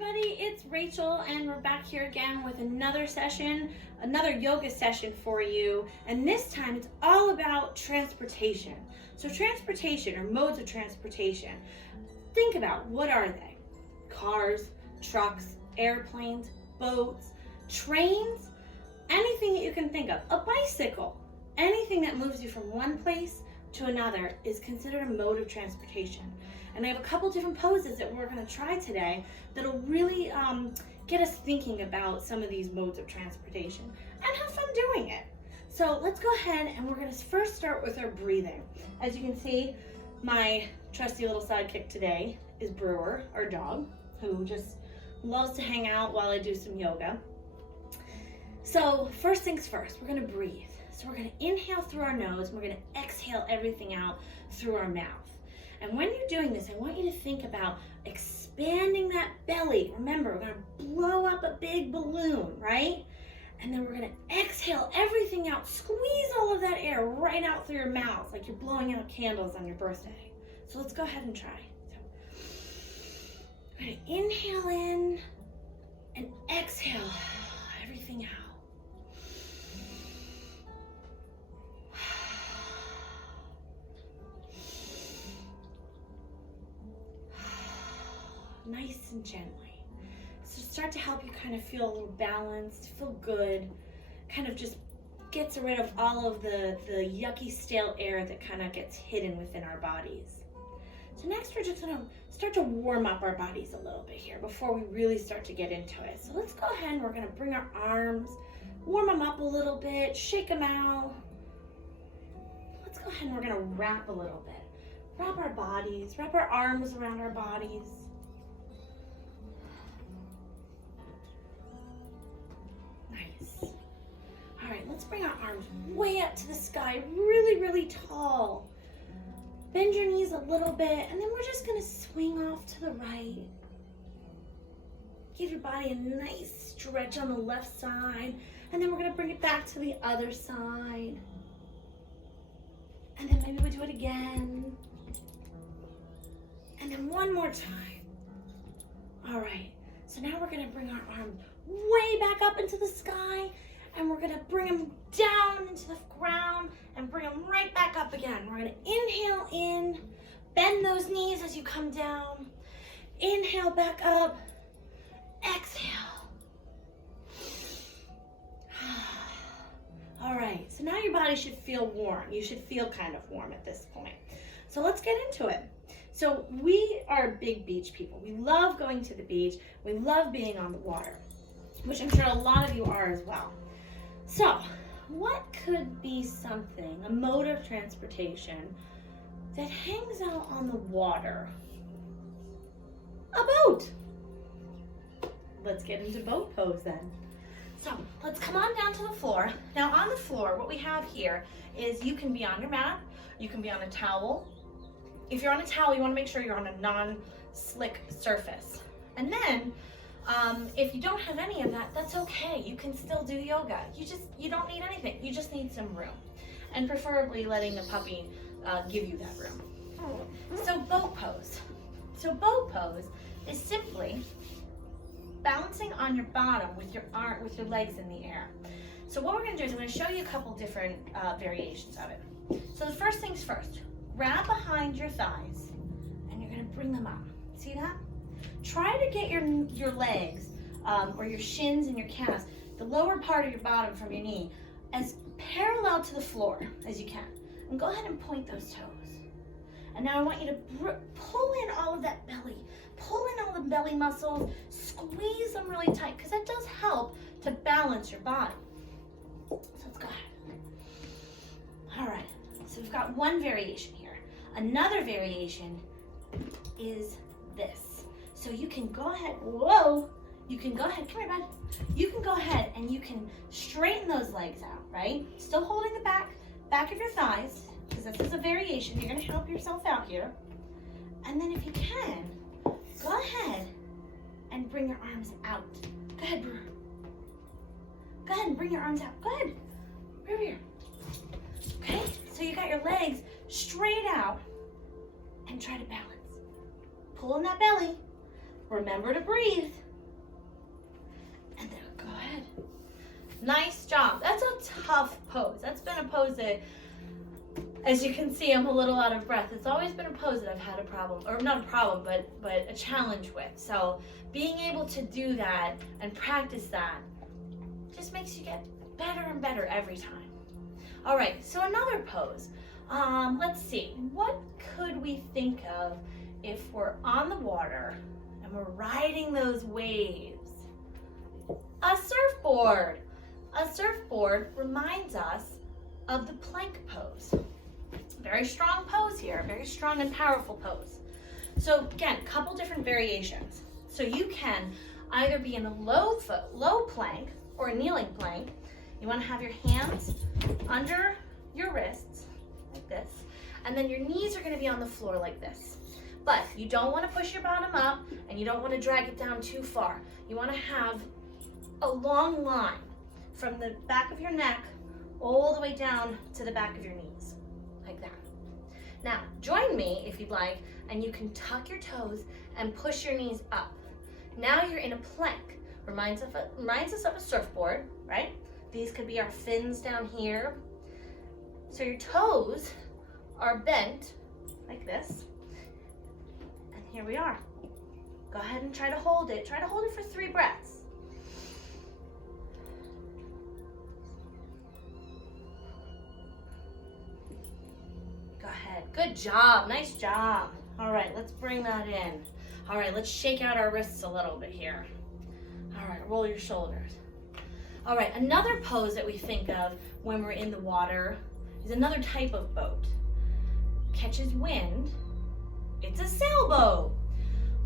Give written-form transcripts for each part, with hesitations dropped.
everybody, it's Rachel and we're back here again with another session, another yoga session for you, and this time it's all about transportation. So transportation, or modes of transportation, think about, what are they? Cars, trucks, airplanes, boats, trains, anything that you can think of. A bicycle, anything that moves you from one place to another is considered a mode of transportation. And I have a couple different poses that we're going to try today that'll really get us thinking about some of these modes of transportation and have fun doing it. So let's go ahead and we're going to first start with our breathing. As you can see, my trusty little sidekick today is Brewer, our dog, who just loves to hang out while I do some yoga. So first things first, we're going to breathe. So we're going to inhale through our nose and we're going to exhale everything out through our mouth. And when you're doing this, I want you to think about expanding that belly. Remember, we're going to blow up a big balloon, right? And then we're going to exhale everything out. Squeeze all of that air right out through your mouth like you're blowing out candles on your birthday. So let's go ahead and try. So we're going to inhale in and exhale everything out. Nice and gently. So start to help you kind of feel a little balanced, feel good, kind of just gets rid of all of the yucky, stale air that kind of gets hidden within our bodies. So next we're just going to start to warm up our bodies a little bit here before we really start to get into it. So let's go ahead and we're going to bring our arms, warm them up a little bit, shake them out. Let's go ahead and we're going to wrap a little bit. Wrap our bodies, wrap our arms around our bodies. All right, let's bring our arms way up to the sky, really, really tall. Bend your knees a little bit, and then we're just gonna swing off to the right. Give your body a nice stretch on the left side, and then we're gonna bring it back to the other side. And then maybe we do it again. And then one more time. All right, so now we're gonna bring our arms way back up into the sky, and we're gonna bring them down into the ground and bring them right back up again. We're gonna inhale in, bend those knees as you come down. Inhale back up, exhale. All right, so now your body should feel warm. You should feel kind of warm at this point. So let's get into it. So we are big beach people. We love going to the beach. We love being on the water, which I'm sure a lot of you are as well. So, what could be something, a mode of transportation, that hangs out on the water? A boat! Let's get into boat pose then. So, let's come on down to the floor. Now on the floor, what we have here is you can be on your mat, you can be on a towel. If you're on a towel, you want to make sure you're on a non-slick surface. And then, if you don't have any of that, that's okay. You can still do yoga. You don't need anything. You just need some room. And preferably letting the puppy give you that room. So boat pose. So boat pose is simply bouncing on your bottom with your legs in the air. So what we're going to do is I'm going to show you a couple different variations of it. So the first things first, grab behind your thighs and you're going to bring them up. See that? Try to get your legs or your shins and your calves, the lower part of your bottom from your knee, as parallel to the floor as you can. And go ahead and point those toes. And now I want you to pull in all of that belly. Pull in all the belly muscles, squeeze them really tight, because that does help to balance your body. So let's go ahead. All right, so we've got one variation here. Another variation is this. So you can go ahead, you can go ahead, come here, bud. You can go ahead and you can straighten those legs out, right? Still holding the back of your thighs, because this is a variation. You're gonna help yourself out here. And then if you can, go ahead and bring your arms out. Go ahead, Brewer. Go ahead and bring your arms out. Go ahead, over here. Okay, so you got your legs straight out and try to balance. Pull in that belly. Remember to breathe. Nice job. That's a tough pose. That's been a pose that, as you can see, I'm a little out of breath. It's always been a pose that I've had a problem, or not a problem, but a challenge with. So being able to do that and practice that just makes you get better and better every time. All right, so another pose. Let's see, what could we think of if we're on the water and we're riding those waves? A surfboard. A surfboard reminds us of the plank pose. Very strong pose here, very strong and powerful pose. So again, a couple different variations. So you can either be in a low plank or a kneeling plank. You want to have your hands under your wrists like this, and then your knees are going to be on the floor like this. But you don't want to push your bottom up, and you don't want to drag it down too far. You want to have a long line from the back of your neck all the way down to the back of your knees, like that. Now, join me if you'd like, and you can tuck your toes and push your knees up. Now you're in a plank. Reminds us of a surfboard, right? These could be our fins down here. So your toes are bent like this. And here we are. Go ahead and try to hold it. Try to hold it for 3 breaths. Go ahead. Good job. Nice job. All right, let's bring that in. All right, let's shake out our wrists a little bit here. All right, roll your shoulders. All right, another pose that we think of when we're in the water is another type of boat. Catches wind. It's a sailboat.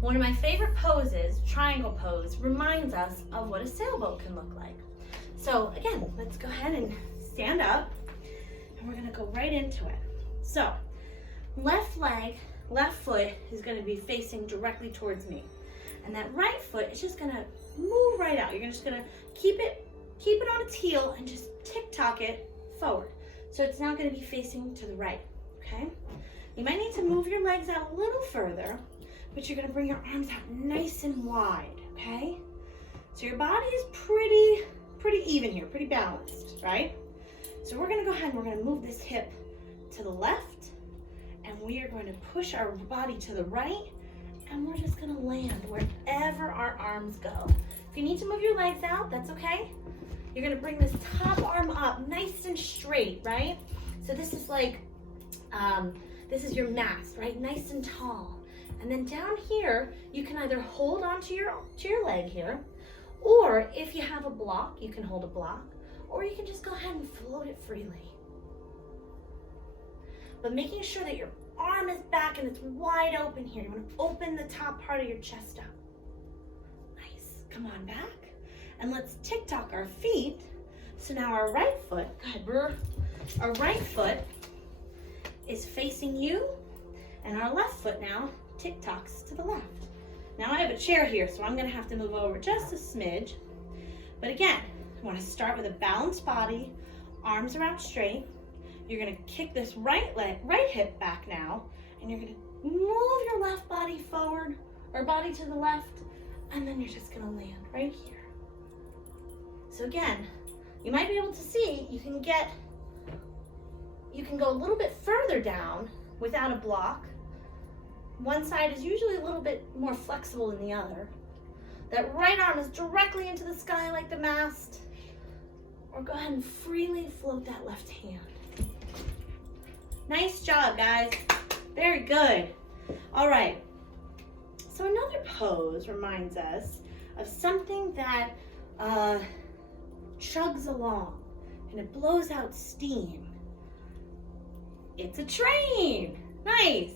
One of my favorite poses, triangle pose, reminds us of what a sailboat can look like. So again, let's go ahead and stand up, and we're gonna go right into it. So left foot is gonna be facing directly towards me. And that right foot is just gonna move right out. You're just gonna keep it on its heel and just tick-tock it forward. So it's now gonna be facing to the right, okay? You might need to move your legs out a little further, but you're gonna bring your arms out nice and wide, okay? So your body is pretty even here, pretty balanced, right? So we're gonna go ahead and we're gonna move this hip to the left, and we are going to push our body to the right, and we're just gonna land wherever our arms go. If you need to move your legs out, that's okay. You're gonna bring this top arm up nice and straight, right? So this is like, this is your mast, right? Nice and tall. And then down here, you can either hold onto your leg here, or if you have a block, you can hold a block, or you can just go ahead and float it freely. But making sure that your arm is back and it's wide open here. You want to open the top part of your chest up. Nice. Come on back. And let's tick-tock our feet. So now our right foot, our right foot is facing you, and our left foot now tick-tocks to the left. Now I have a chair here, so I'm going to have to move over just a smidge. But again, you want to start with a balanced body, arms are out straight. You're going to kick this right hip back now, and you're going to move your left body forward, or body to the left, and then you're just going to land right here. So again, you might be able to see, you can go a little bit further down without a block. One side is usually a little bit more flexible than the other. That right arm is directly into the sky like the mast, or go ahead and freely float that left hand. Nice job, guys. Very good. All right. So another pose reminds us of something that chugs along and it blows out steam. It's a train. Nice.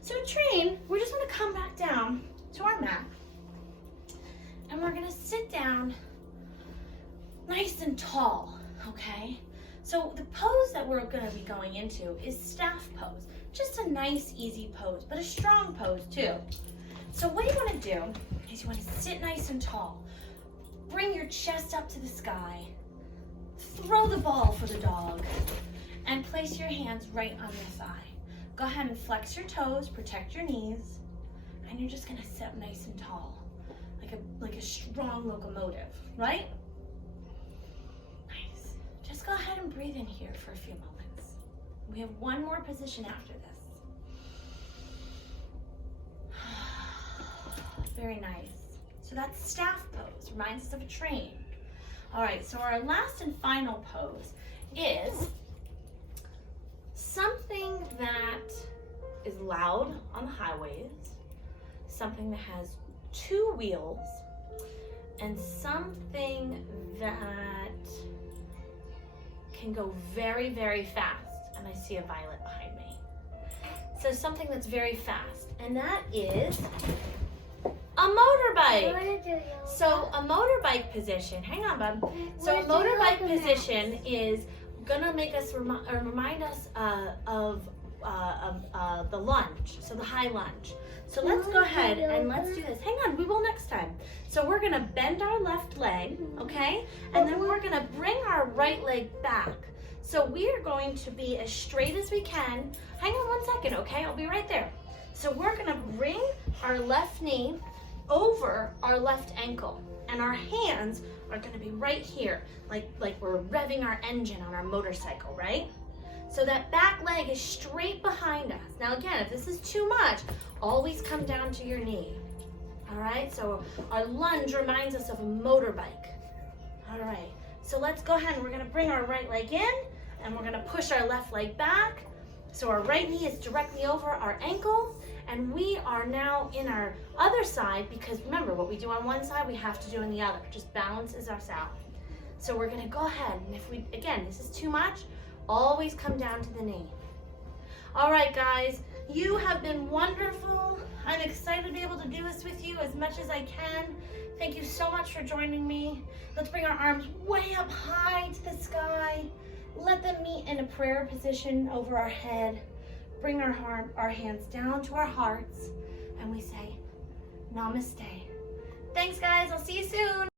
So a train, we're just going to come back down to our mat, and we're going to sit down nice and tall, okay? So the pose that we're going to be going into is staff pose. Just a nice, easy pose, but a strong pose too. So what you want to do is you want to sit nice and tall. Bring your chest up to the sky. Throw the ball for the dog. And place your hands right on your thigh. Go ahead and flex your toes, protect your knees, and you're just going to sit nice and tall, like a strong locomotive, right? just go ahead and breathe in here for a few moments. We have one more position after this. Very nice. So that's staff pose, reminds us of a train. All right, so our last and final pose is something that is loud on the highways, something that has 2 wheels, and something that can go very, very fast. And I see a violet behind me. So something that's very fast, and that is a motorbike. So a motorbike position, hang on, bub. So a motorbike position is gonna make us remind us of the lunge, so the high lunge. So let's go ahead and let's do this. Hang on, we will next time. So we're gonna bend our left leg, okay? And then we're gonna bring our right leg back. So we are going to be as straight as we can. Hang on 1 second, okay? I'll be right there. So we're gonna bring our left knee over our left ankle, and our hands are gonna be right here, like we're revving our engine on our motorcycle, right? So that back leg is straight behind us. Now again, if this is too much, always come down to your knee. All right, so our lunge reminds us of a motorbike. All right, so let's go ahead and we're gonna bring our right leg in, and we're gonna push our left leg back. So our right knee is directly over our ankle, and we are now in our other side, because remember, what we do on one side, we have to do on the other. Just balances us out. So we're gonna go ahead, and if we, again, this is too much, always come down to the knee. All right, guys, you have been wonderful. I'm excited to be able to do this with you as much as I can. Thank you so much for joining me. Let's bring our arms way up high to the sky. Let them meet in a prayer position over our head. Bring our hands down to our hearts, and we say, Namaste. Thanks, guys. I'll see you soon.